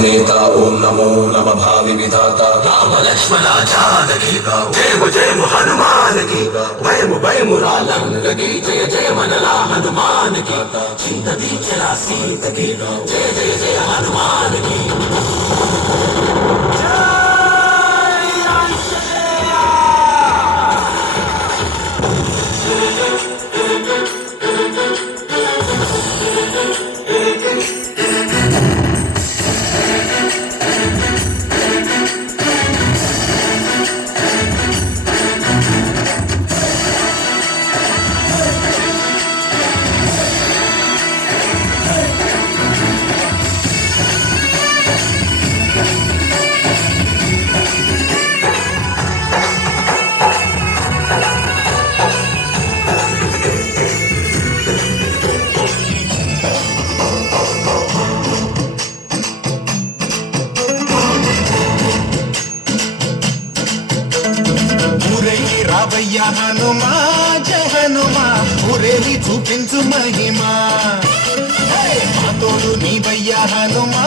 नेता ओम नमो नम भावि विधाता राम लक्ष्मण जानकी जय जय हनुमान की भयम भयम रालम लगी जय जय मनला हनुमान की चिंता चला सीत की जय जय जय हनुमान की హనుమా జయ హనుమా ఊరేగి చూపించు మహిమా మా తోడు నీవయ్యా హనుమా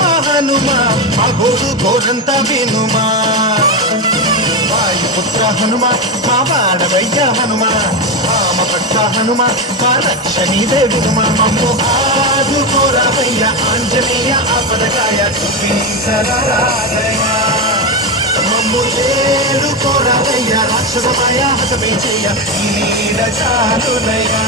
మా హనుమా మా గోడు గోరంత వినుమా వాయుపుత్ర హనుమా మా వాడవయ్యా హనుమా రామ భక్త హనుమా మా రక్షణీదే వినుమా మమ్ము ఆదుకోరావయ్యా ఆంజనేయ ఆపదకాయ చూపించరాదయ్యా కోరాదయ్యా రాక్షసమాయ హతమే చెయ్య ఈ నీడ చాలునయ్యా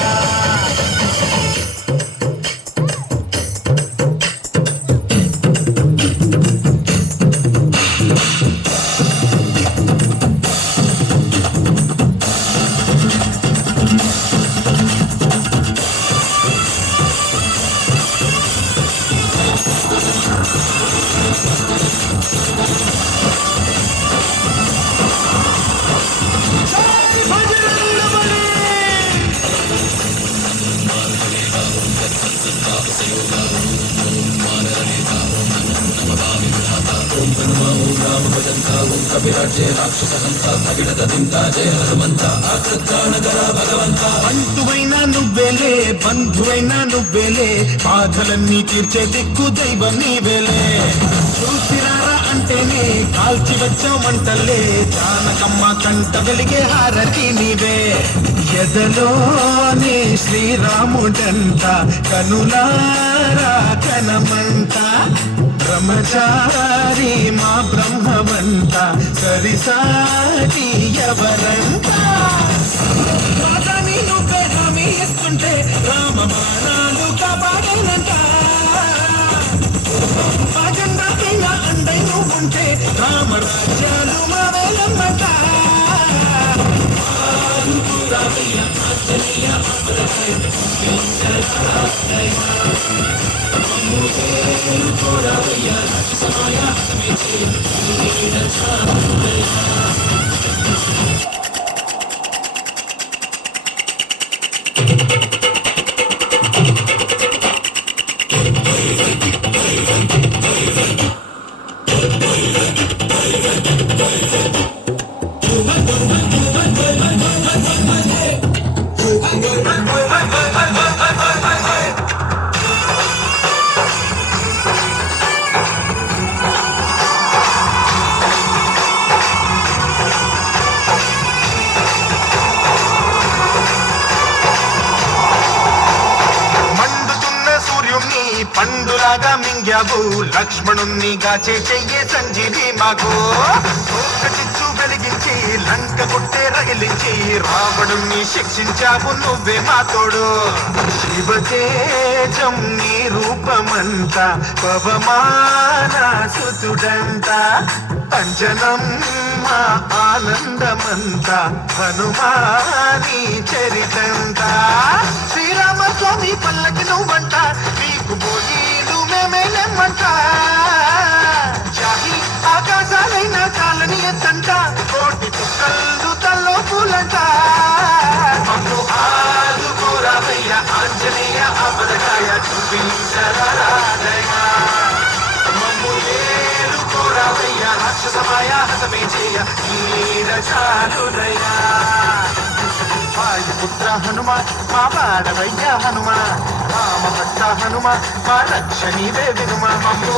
బంధువైనా నువ్వేలే బంధువైనా నువ్వేలే బాధలన్నీ తీర్చే దిక్కు దైవం నీవేలే చూసిరారా అంటేనే కాల్చి వచ్చామంటలే జానకమ్మ కంట వెలిగే హారతి నీవే ఎదలోనే శ్రీరాముడంట కనులారా కనమంట బ్రహ్మచారి మా బ్రహ్మవంత సరిసాటి ఎవరంట నువ్వే హామీ ఇస్తుంటే రామ బాణాలు కాపాడేనంట అజెండా పైన అండై నువ్వుంటే రామరాజ్యాలు మా వేలమ్మంట పండులాగా మింగావు లక్ష్మణుణ్ణి గాచే చెయ్యే సంజీవి మాకు చిచ్చు వెలిగించి లంక కొట్టే రగిలించి రావణుణ్ణి శిక్షించావు నువ్వే మా తోడు శివతేజం నీ రూపమంతా పవమాన సుతుడంత అంజనం మా ఆనందమంతా హనుమాని చరితంత శ్రీరామస్వామి పల్లకి నువ్వంట నీకు బోలీలు మేమేలేమంట జాహి ఆకాశాలైన కాలని ఎత్తంట కోటి చుక్కలు తల్లో పూలంట మమ్ము ఆదుకోరావయ్య ఆంజనేయ ఆపదకాయ చూపించరాదయ్యా మమ్ము ఏలుకోరావయ్య రాక్షసమాయ హతమే చేయ ఈ చాలుదయ్యా వాయుపుత్ర హనుమా మా వాడవయ్యా హనుమా రామ భక్త హనుమా మా రక్షణీదే వినుమా మమ్ము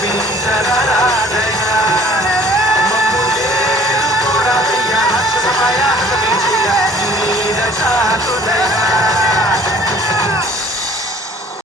నవ్వించరా